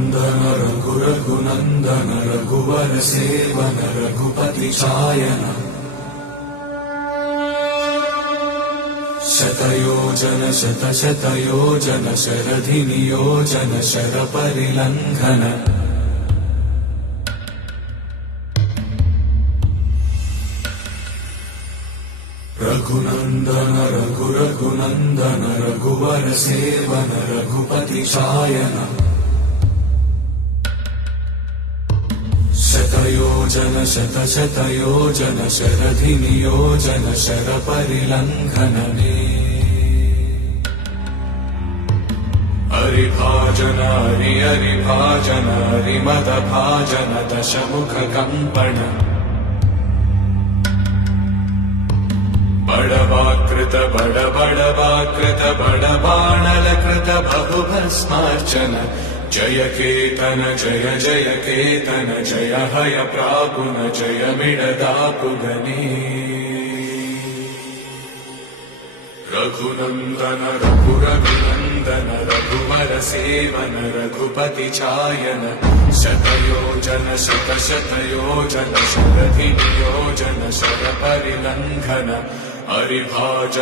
रघुनन्दन रघुनन्दन रघुवर seven Raghupati चायन शतयोजन शतशतयोजन शरधि नियोजन शरपरिलङ्घन रघुनन्दन रघुनन्दन रघुवर seven Raghupati चायन शतयोजन शतशतयोजन शरधि नियोजन शरपरिलङ्घनने हरिभाजन हरिभाजन हरिमदभाजन दशमुख कम्पण बड़वाकृत बड़वाकृत बड़बाणलकृत बहुभस्मार्चन जय केतन जय जय केतन जय हय प्रापुन जय मिडदापुगने रघुनन्दन रघुनन्दन रघुवर सेवन रघुपति चायन शतयोजन शतशतयोजन शरधि नियोजन शरपरिलङ्घन हरिभाजन